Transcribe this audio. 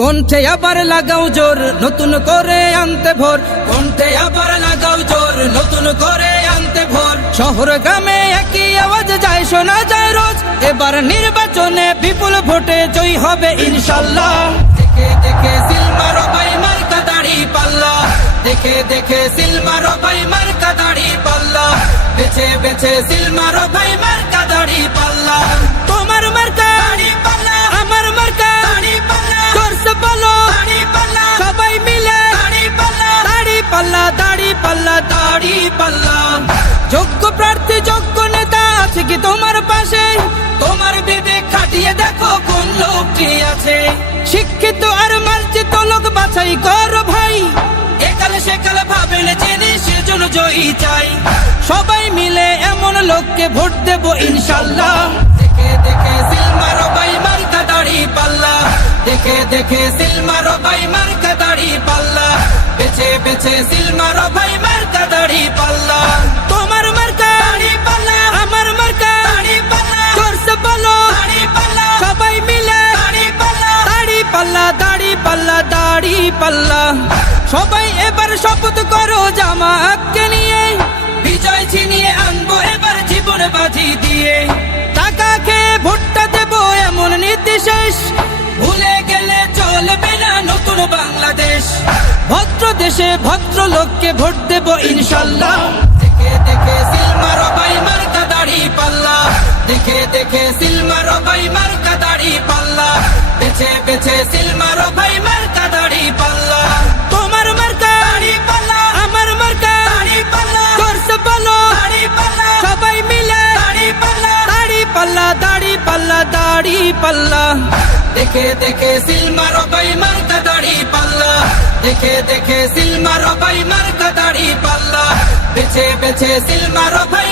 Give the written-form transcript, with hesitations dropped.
কণ্ঠে আবার লাগাও জোর নতুন করে আনতে ভোর, কণ্ঠে আবার লাগাও জোর নতুন করে আনতে ভোর। শহর গ্রামে একই আওয়াজ যায় শোনা যায় রোজ, এবার নির্বাচনে বিপুল ভোটে জয় হবে ইনশাল্লাহ। দেখে দেখে সিল মারো ভাই মার্কা দাড়ি পাল্লা, দেখে দেখে সিল মারো ভাই মার্কা দাড়ি পাল্লা, বেছে বেছে সিল মারো ভাই মার্কা দাড়ি পাল্লা। তোমার মার্কা দাড়ি পাল্লা, আমার মার্কা দাড়ি পাল্লা, জোরসে বলো দাড়ি পাল্লা, সবাই মিলে দাড়ি পাল্লা, দাড়ি পাল্লা, দাড়ি পাল্লা, দাড়ি পাল্লা। যোগ্য প্রার্থী যোগ্য নেতা আছে কি তোমার পাশে? তোমার বিবেক খাটিয়ে দেখো কোন লোকটি আছে। শিক্ষিত আর মার্জিত লোক বাছাই করো ভাই, একালে সেকালে ভাবেন জেনে সেজন্য জয়ী চাই। সবাই মিলে এমন লোককে ভোট দেব ইনশাল্লাহ। দেখে দেখে সিল মারো ভাই মার্কা দাড়ি পাল্লা, দেখে দেখে সিল মারো ভাই মার্কা দাড়ি পাল্লা, বেছে বেছে সিল মারো ভাই মার্কা দাড়ি পাল্লা। তোমার মার্কা দাড়ি পাল্লা, আমার মার্কা দাড়ি পাল্লা, জোরসে বলো দাড়ি পাল্লা, সবাই মিলে দাড়ি পাল্লা, দাড়ি পাল্লা, দাড়ি পাল্লা, দাড়ি পাল্লা। সবাই এবার শপথ করো জামাতকে নিয়ে, বিজয় ছিনিয়ে আনবো এবার জীবন বাজি দিয়ে। টাকা খেয়ে ভোটটা দেবো এমন নীতি শেষ, ভুলে গেলে চলবে না নতুন বাংলাদেশ। ভদ্র দেশে ভদ্র লোককে ভোট দেব ইনশাল্লাহ। দেখে দেখে সিল মারো ভাই মার্কা দাড়ি পাল্লা, দেখে দেখে সিল মারো ভাই মার্কা দাড়ি পাল্লা, বেছে বেছে সিল মারো ভাই মার্কা দাড়ি পাল্লা। তোমার মার্কা দাড়ি পাল্লা, আমার মার্কা দাড়ি পাল্লা, জোরসে বলো দাড়ি পাল্লা, সবাই মিলে দাড়ি পাল্লা, দাড়ি পাল্লা, দাড়ি পাল্লা, দাড়ি পাল্লা। দেখে দেখে সিল মারো ভাই মার্কা দাড়ি পাল্লা, দেখে দেখে সিল মারো ভাই মার্কা দাড়ি পাল্লা, বেছে বেছে সিল মারো ভাই।